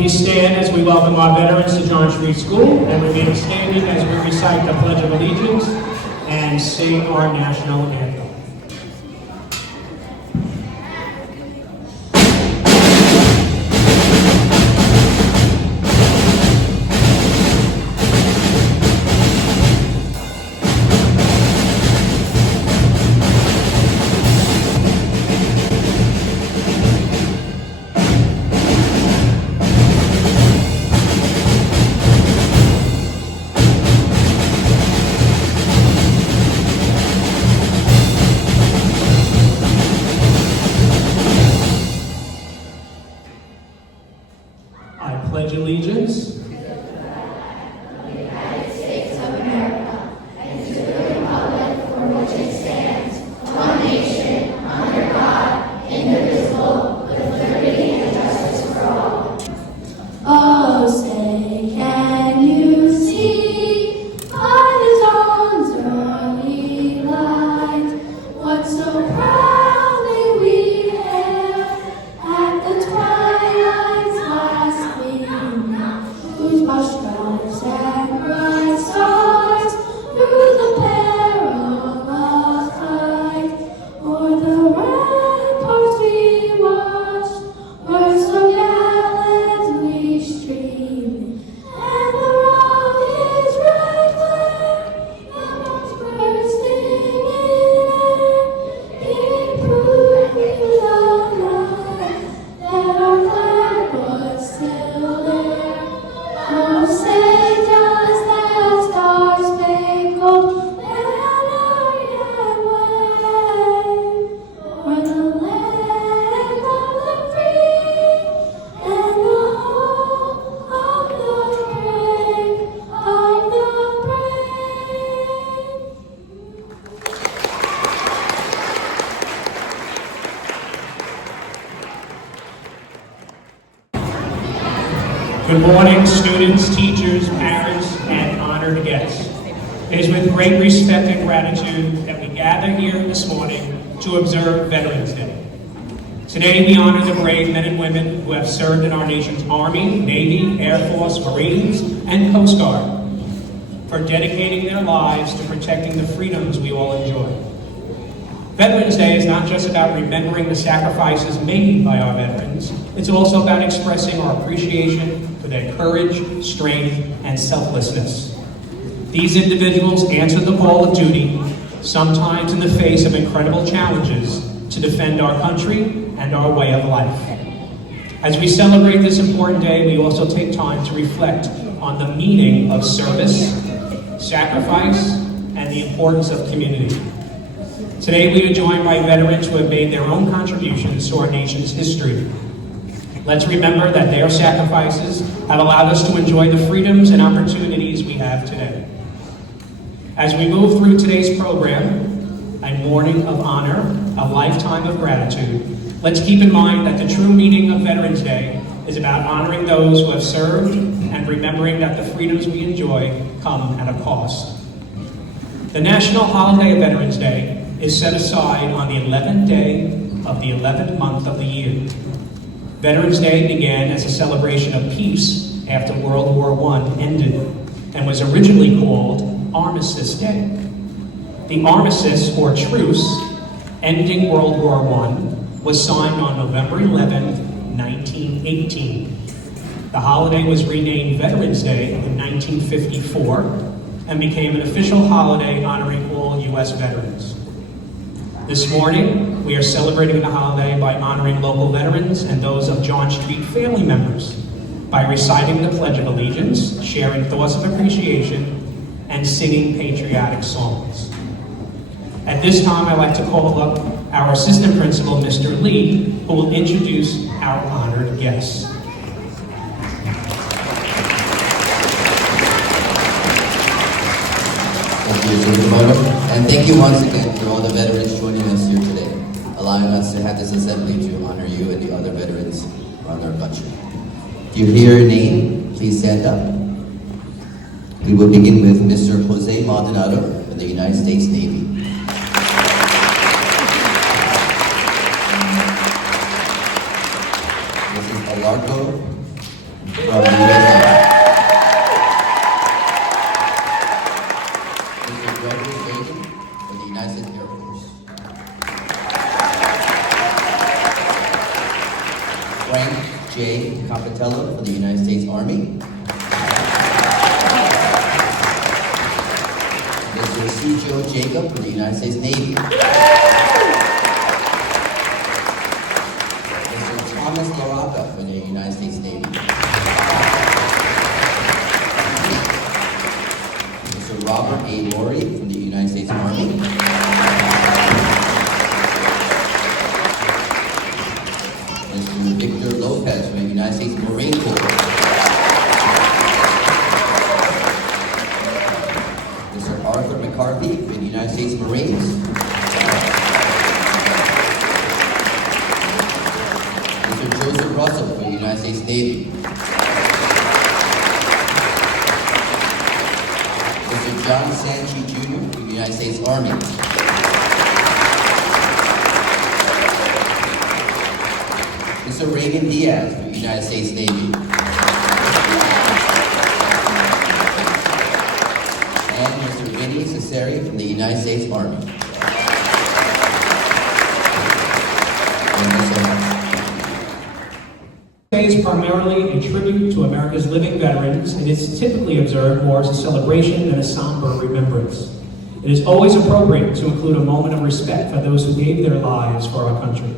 Please stand as we welcome our veterans to John Street School and remain standing as we recite the Pledge of Allegiance and sing our national anthem. Pledge allegiance to the United States of America and to the republic for which it stands, one nation, under God, indivisible, with liberty and justice for all. Oh, say, can you see by the dawn's early light what so proudly we hailed at the twilight's last whose march stripes and bright stars through the perilous fight, o'er the ramparts we watched were so gallantly streaming, and the rocket's red glare, the bombs bursting in air, giving proof without light that our flag was still there. Oh, say does that star-spangled banner yet wave o'er the land of the free and the home of the brave, of the brave? Good morning, students, teachers, parents, and honored guests. It is with great respect and gratitude that we gather here this morning to observe Veterans Day. Today we honor the brave men and women who have served in our nation's Army, Navy, Air Force, Marines, and Coast Guard for dedicating their lives to protecting the freedoms we all enjoy. Veterans Day is not just about remembering the sacrifices made by our veterans, it's also about expressing our appreciation for their courage, strength, and selflessness. These individuals answered the call of duty, sometimes in the face of incredible challenges, to defend our country and our way of life. As we celebrate this important day, we also take time to reflect on the meaning of service, sacrifice, and the importance of community. Today we are joined by veterans who have made their own contributions to our nation's history. Let's remember that their sacrifices have allowed us to enjoy the freedoms and opportunities we have today. As we move through today's program, a morning of honor, a lifetime of gratitude, let's keep in mind that the true meaning of Veterans Day is about honoring those who have served and remembering that the freedoms we enjoy come at a cost. The national holiday of Veterans Day is set aside on the 11th day of the 11th month of the year. Veterans Day began as a celebration of peace after World War I ended and was originally called Armistice Day. The armistice, or truce, ending World War I, was signed on November 11, 1918. The holiday was renamed Veterans Day in 1954 and became an official holiday honoring all U.S. veterans. This morning, we are celebrating the holiday by honoring local veterans and those of John Street family members by reciting the Pledge of Allegiance, sharing thoughts of appreciation, and singing patriotic songs. At this time, I'd like to call up our Assistant Principal, Mr. Lee, who will introduce our honored guests. And thank you once again for all the veterans joining us here today, allowing us to have this assembly to honor you and the other veterans around our country. If you hear your name, please stand up. We will begin with Mr. Jose Maldonado of the United States Navy. Mrs. Alarco from the USA. Mr. Gregory Fagan from the United States Air Force. Frank J. Capitello from the United States Army. Mr. Sergio Jacob from the United States Navy. Mr. Thomas LaRocca from the United States Navy. Mr. Robert A. Laurie from the United States Army. Mr. Victor Lopez from the United States Marine Corps. Mr. Arthur McCarthy from the United States Marines. Mr. Joseph Russell from the United States Navy. Mr. John Sanchi Jr. from the United States Army. Mr. Reagan Diaz from the United States Navy. And Mr. Vinny Cesari from the United States Army. Today is primarily a tribute to America's living veterans, and is typically observed more as a celebration than a somber remembrance. It is always appropriate to include a moment of respect for those who gave their lives for our country.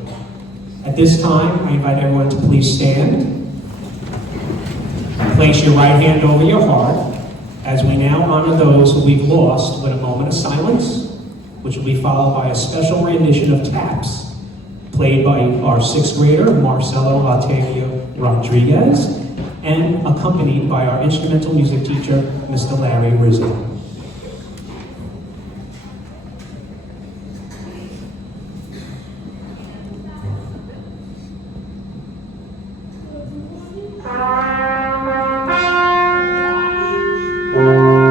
At this time, I invite everyone to please stand. Place your right hand over your heart as we now honor those who we've lost with a moment of silence, which will be followed by a special rendition of Taps, played by our 6th grader, Marcelo Octavio Rodriguez, and accompanied by our instrumental music teacher, Mr. Larry Rizzo. Thank you.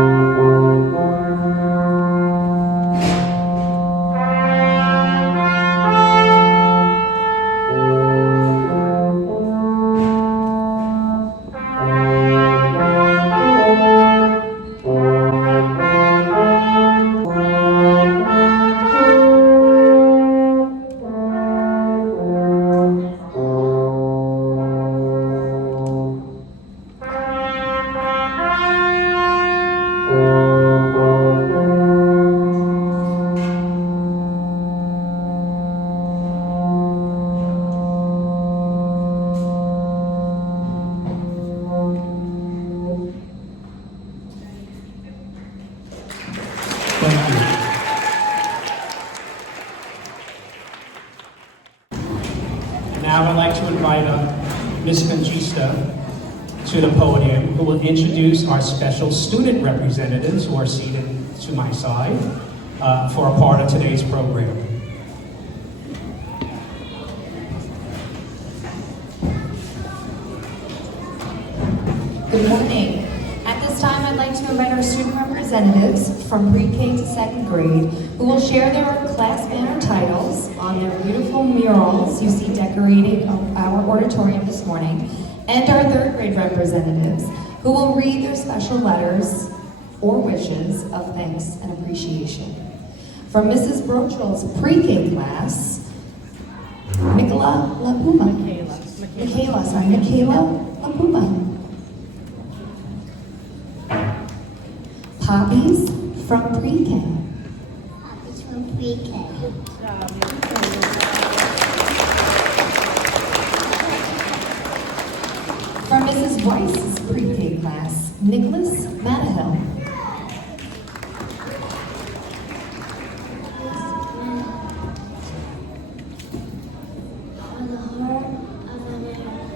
Now I'd like to invite Ms. Conchista to the podium, who will introduce our special student representatives who are seated to my side for a part of today's program. Good morning. At this time, I'd like to invite our student representatives from pre-K to 2nd grade who will share their class banner titles on their beautiful murals you see decorating our auditorium this morning, and our 3rd grade representatives who will read their special letters or wishes of thanks and appreciation. From Mrs. Brochill's pre-K class, Michaela LaPuma. Poppies from pre-K. Poppies from pre-K. From Mrs. Weiss's pre-K class, Nicholas Madahill. On the Heart of America.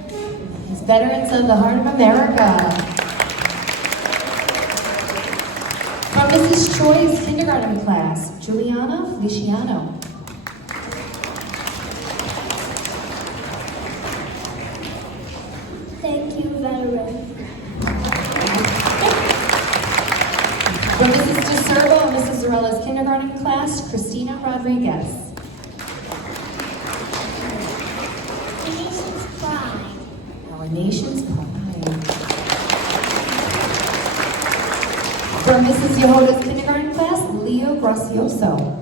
His Veterans of the Heart of America. From Mrs. Choi's kindergarten class, Juliana Feliciano. Thank you, veteran. From Mrs. DeServo and Mrs. Zorella's kindergarten class, Christina Rodriguez. The nation's pride. Our nation's pride. From Mrs. Yehoda's kindergarten class, Leo Gracioso.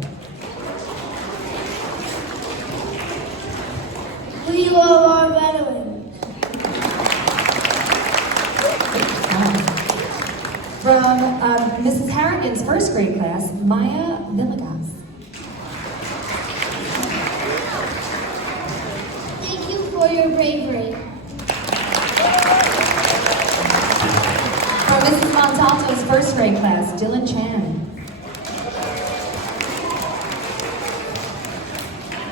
We love our veterans. From Mrs. Harrigan's first grade class, Maya Villegas. Thank you for your bravery. From Mrs. Montalto's first grade class, Dylan Chan.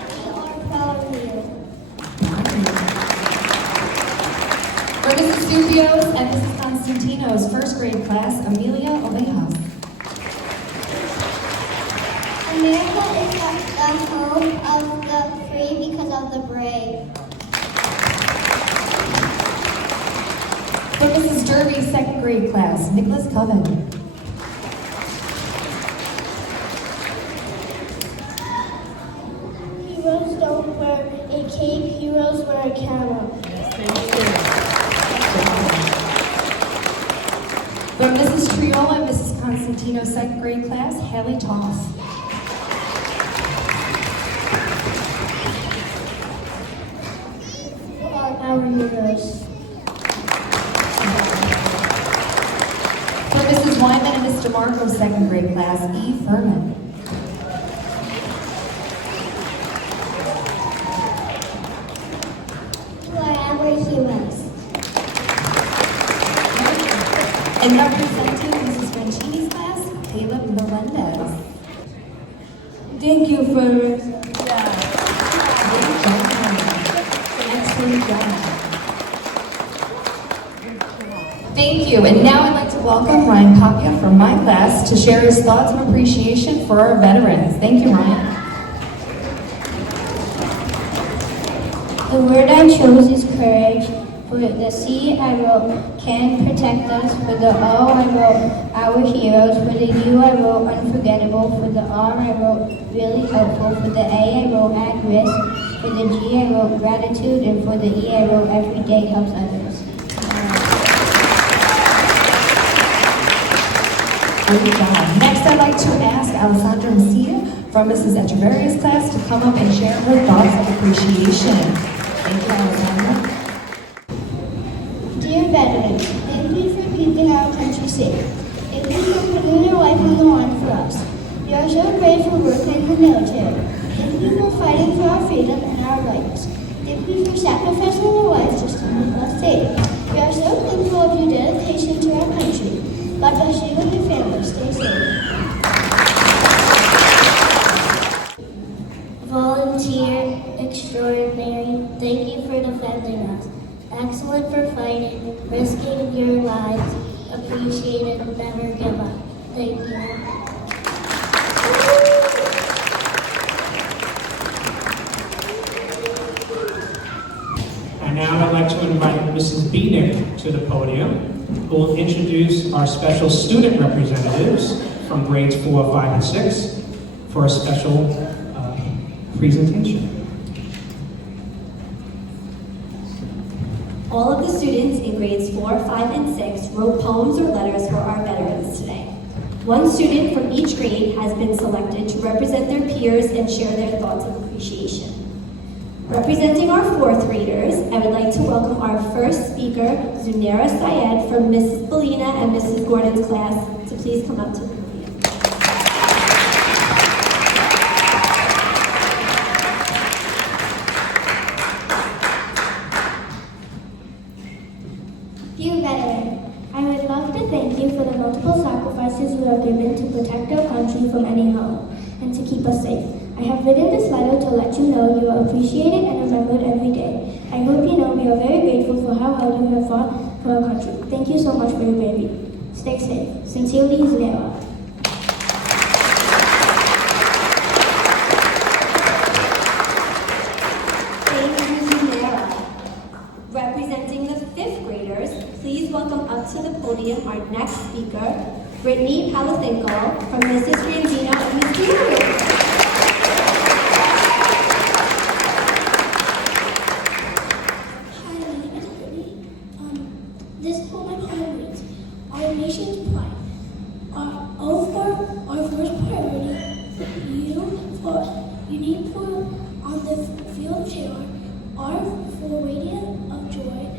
We are proud of you. From Mrs. Dubio's and Mrs. Constantino's first grade class, Amelia Olejas. America is the home of the free because of the brave. From Mrs. Derby's second grade class, Nicholas Coven. Heroes don't wear a cape, heroes wear a camel. From Mrs. Triola and Mrs. Constantino's second grade class, Haley Toth. You are our heroes. From Mrs. Wyman and Mr. Marco's second grade class, E. Furman. You are our heroes. And representing Mrs. Mancini's class, Caleb Melendez. Thank you for Great job. Excellent job. Thank you. And now I'd like to welcome Ryan Papia from my class to share his thoughts of appreciation for our veterans. Thank you, Ryan. The word I chose is courage. For the C I wrote can protect us. For the O I wrote our heroes. For the U I wrote unforgettable. For the R I wrote really helpful. For the A I wrote at risk. For the G I wrote gratitude. And for the E I wrote every day helps others. Great job. Next, I'd like to ask Alessandra Messia from Mrs. Echeverria's class to come up and share her thoughts of appreciation. Thank you, Alessandra. Dear veterans, thank you for keeping our country safe. Thank you for putting your life on the line for us. We are so grateful for working in the military. Thank you for fighting for our freedom and our rights. Thank you for sacrificing your lives just to keep us safe. We are so thankful of your dedication to our country. God bless you and your family. Stay safe. Volunteer extraordinary, thank you for defending us. Excellent for fighting, risking your lives. Appreciated, never give up. Thank you. And now I'd like to invite Mrs. Beanick to the podium, who will introduce our special student representatives from grades 4, 5, and 6 for a special presentation. All of the students in grades 4, 5, and 6 wrote poems or letters for our veterans today. One student from each grade has been selected to represent their peers and share their thoughts of appreciation. Representing our 4th graders, I would like to welcome our first speaker, Zunaira Syed from Mrs. Belina and Mrs. Gordon's class, to please come up to the podium. Dear veteran, I would love to thank you for the multiple sacrifices you have given to protect our country from any harm and to keep us safe. I have written this letter to let you know you are appreciated and remembered every day. I hope you know we are very grateful for how hard you have fought for our country. Thank you so much for your bravery. Stay safe. Sincerely, Zunaira. Thank you, Zunaira. Representing the 5th graders, please welcome up to the podium our next speaker, Brittany Palathenko from Mrs. Randino and Ms. Peter. Hi, my name is Brittany. This is what my poem reads. Our nation's pride. our first priority. You need for on the field of terror are for radiant of joy,